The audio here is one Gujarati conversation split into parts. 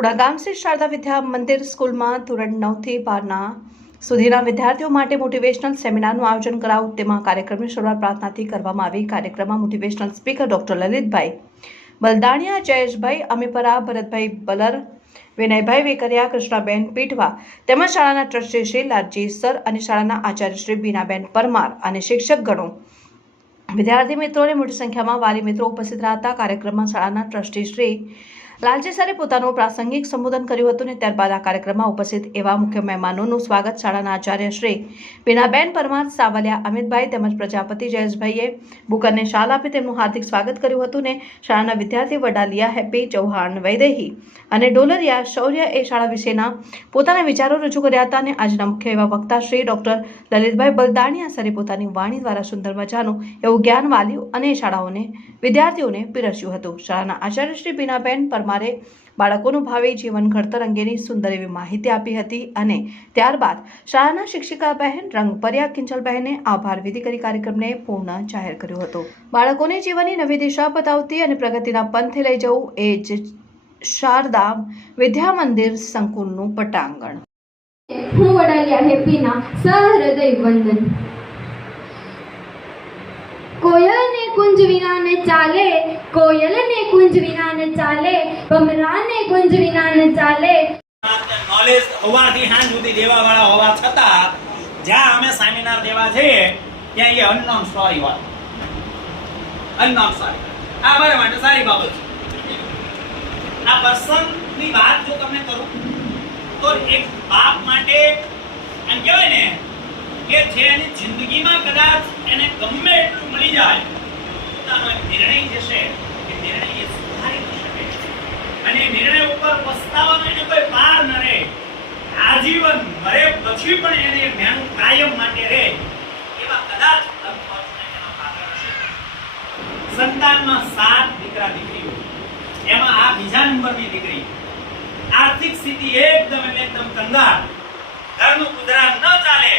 ઉડા ગામ શ્રી શારદા વિદ્યા મંદિર સ્કૂલમાં ધોરણ નવથી બારના સુધીના વિદ્યાર્થીઓ માટે મોટિવેશનલ સેમિનારનું આયોજન કરાવું. તેમાં કાર્યક્રમની શરૂઆત પ્રાર્થનાથી કરવામાં આવી. કાર્યક્રમમાં motivational speaker doctor Lalitbhai Baldaniya, Jayeshbhai Amipara, Bharatbhai Balar, Vinaybhai Vekariya, Krishnaben Pithva તેમજ શાળાના ટ્રસ્ટી શ્રી લાલજી સર અને શાળાના આચાર્ય શ્રી બીનાબેન પરમાર અને શિક્ષક વિદ્યાર્થી મિત્રોને મોટી સંખ્યામાં વાલી મિત્રો ઉપસ્થિત રહ્યા હતા કાર્યક્રમમાં શાળાના ટ્રસ્ટી શ્રી લાલજી સરે પોતાનું પ્રાસંગિક સંબોધન કર્યું હતું અને ત્યારબાદ આ કાર્યક્રમમાં ઉપસ્થિત એવા મુખ્ય મહેમાનોનું સ્વાગત શાળાના આચાર્ય શ્રી બીનાબેન પરમાર સાવલિયા, અમિતભાઈ તેમજ પ્રજાપતિ જયેશભાઈએ બુકરને શાલ આપી તેમનું હાર્દિક સ્વાગત કર્યું હતું ને શાળાના વિદ્યાર્થી વડાલિયા હેપી ચૌહાણ વૈદેહી અને ડોલરિયા શૌર્ય એ શાળા વિશેના પોતાના વિચારો રજૂ કર્યા હતા અને આજના મુખ્ય એવા વક્તા શ્રી ડોક્ટર લલિતભાઈ બલદાણિયા સરે પોતાની વાણી દ્વારા સુંદર મજાનું એવું જ્ઞાન વાલીઓ અને શાળાઓને વિદ્યાર્થીઓને પીરસ્યું હતું. શાળાના આચાર્ય શ્રી બીનાબેન પરમારે બાળકોનું ભાવિ જીવન ઘડતર અંગેની સુંદર એવી માહિતી આપી હતી અને ત્યારબાદ શાળાના શિક્ષિકા બહેન રંગપરિયા કિંચલબહેને આભાર વિધિ કરી કાર્યક્રમને પૂર્ણ જાહેર કર્યો હતો. બાળકોને જીવનની નવી દિશા બતાવતી અને પ્રગતિના પંથે લઈ જવું એ જ શારદા વિદ્યા મંદિર સંકુલનું પટાંગણ. હું વડાલિયા હેપીના સહૃદય વંદન. કોયલને કુંજ વિના ને ચાલે, કોયલને કુંજ વિના ને ચાલે, ભમરાને કુંજ વિના ને ચાલે નોલેજ હોવાથી હાન સુધી દેવા વાળા હોવા છતાં, જ્યાં અમે સેમિનાર દેવા જઈએ ત્યાં એ અનનોન સોરી હોય. અનનોન સોરી આ મારા માટે સારી બાબત છે. આ પર્સનની વાત જો તમને કરું, તો એક બાપ માટે એમ કહેવાય ને, કે જે એની જિંદગીમાં કદાચ એને ગમે એટલું મળી જાય પોતાનો નિર્ણય જે છે, એ નિર્ણય સુધારી શકે. અને નિર્ણય ઉપર પસ્તાવાનો એને કોઈ પાર ન રહે. આજીવન મરે પછી પણ એને જ્ઞાન કાયમ માટે રહે. એવા કદાચ સંતાનમાં સાત દીકરા દીકરીઓ. એમાં આ બીજા નંબરની દીકરી. આર્થિક સ્થિતિ એકદમ એકદમ કંગાળ. ઘરનું ગુજરાન ન ચાલે.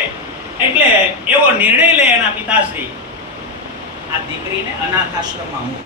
એટલે એવો નિર્ણય લે એના પિતાશ્રી. આ દીકરીને અનાથ આશ્રમમાં મૂકે